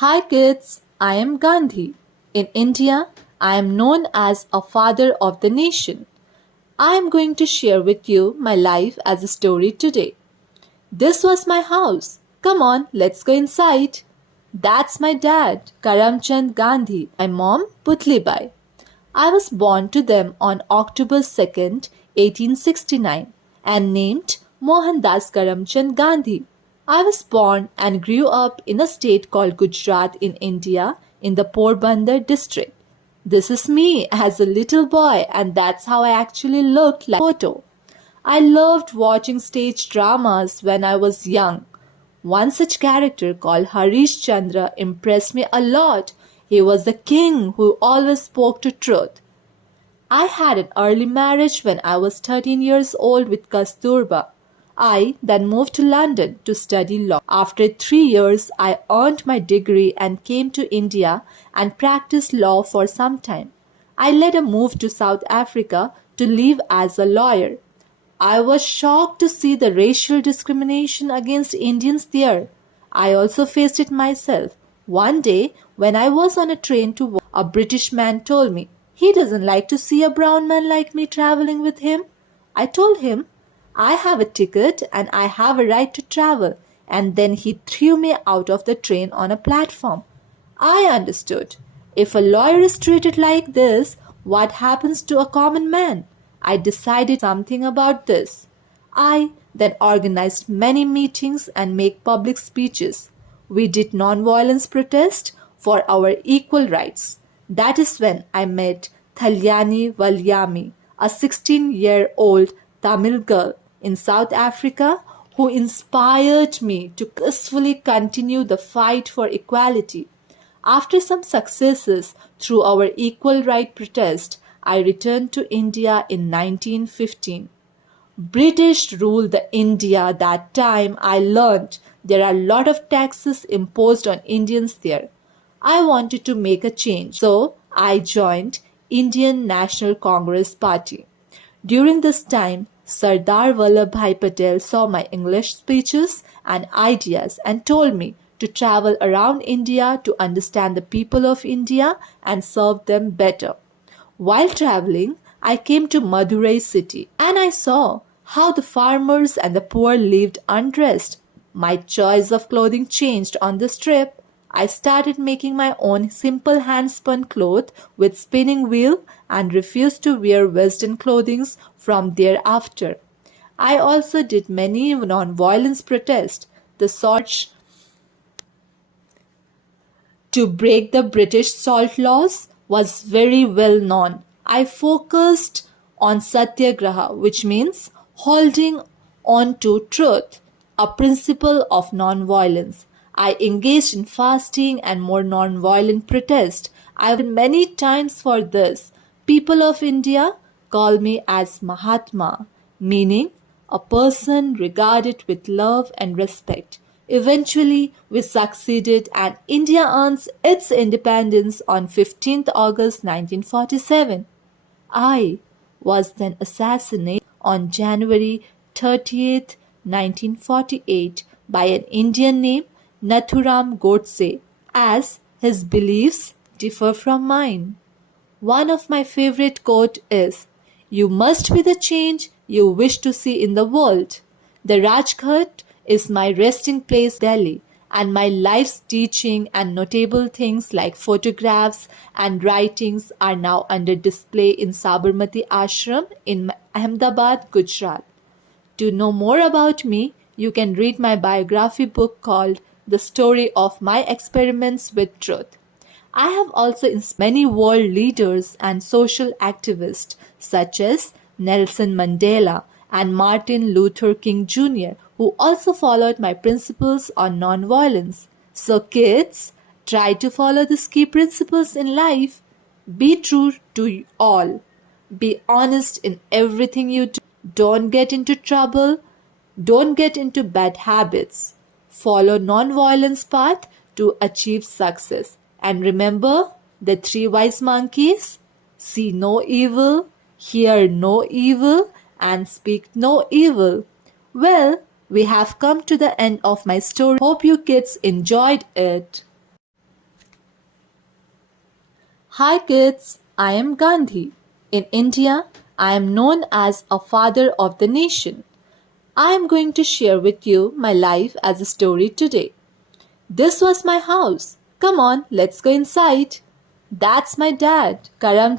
Hi kids, I am Gandhi. In India, I am known as a father of the nation. I am going to share with you my life as a story today. This was my house. Come on, let's go inside. That's my dad, Karamchand Gandhi, my mom, Putlibai. I was born to them on October 2nd, 1869 and named Mohandas Karamchand Gandhi. I was born and grew up in a state called Gujarat in India in the Porbandar district. This is me as a little boy and that's how I actually looked like in the photo. I loved watching stage dramas when I was young. One such character called Harish Chandra impressed me a lot. He was the king who always spoke the truth. I had an early marriage when I was 13 years old with Kasturba. I then moved to London to study law. After 3 years, I earned my degree and came to India and practiced law for some time. I later moved to South Africa to live as a lawyer. I was shocked to see the racial discrimination against Indians there. I also faced it myself. One day, when I was on a train to work, a British man told me he doesn't like to see a brown man like me traveling with him. I told him I have a ticket and I have a right to travel, and then he threw me out of the train on a platform. I understood. If a lawyer is treated like this, what happens to a common man? I decided something about this. I then organized many meetings and made public speeches. We did non-violence protest for our equal rights. That is when I met Thalyani Valyami, a 16-year-old Tamil girl in South Africa who inspired me to successfully continue the fight for equality. After some successes through our equal right protest, I returned to India in 1915. British ruled the India that time. I learned there are a lot of taxes imposed on Indians there. I wanted to make a change, so I joined Indian National Congress Party. During this time, Sardar Vallabhbhai Patel saw my English speeches and ideas and told me to travel around India to understand the people of India and serve them better. While traveling, I came to Madurai city and I saw how the farmers and the poor lived undressed. My choice of clothing changed on this trip. I started making my own simple hand-spun cloth with spinning wheel and refused to wear Western clothing from thereafter. I also did many non-violence protests, the sort to break the British salt laws was very well known. I focused on satyagraha, which means holding on to truth, a principle of non-violence. I engaged in fasting and more non-violent protest. I have many times for this. People of India call me as Mahatma, meaning a person regarded with love and respect. Eventually, we succeeded and India earns its independence on 15th August 1947. I was then assassinated on January 30th, 1948 by an Indian named Nathuram Godse, as his beliefs differ from mine. One of my favorite quotes is, "You must be the change you wish to see in the world." The Rajghat is my resting place Delhi, and my life's teaching and notable things like photographs and writings are now under display in Sabarmati Ashram in Ahmedabad, Gujarat. To know more about me, you can read my biography book called The Story of My Experiments with Truth. I have also inspired many world leaders and social activists such as Nelson Mandela and Martin Luther King Jr., who also followed my principles on nonviolence. So, kids, try to follow these key principles in life. Be true to all. Be honest in everything you do. Don't get into trouble. Don't get into bad habits. Follow non-violence path to achieve success. And remember the three wise monkeys: see no evil, hear no evil, and speak no evil. Well, we have come to the end of my story. Hope you kids enjoyed it. Hi kids, I am Gandhi. In India, I am known as a father of the nation. I am going to share with you my life as a story today. This was my house. Come on, let's go inside. That's my dad, Karam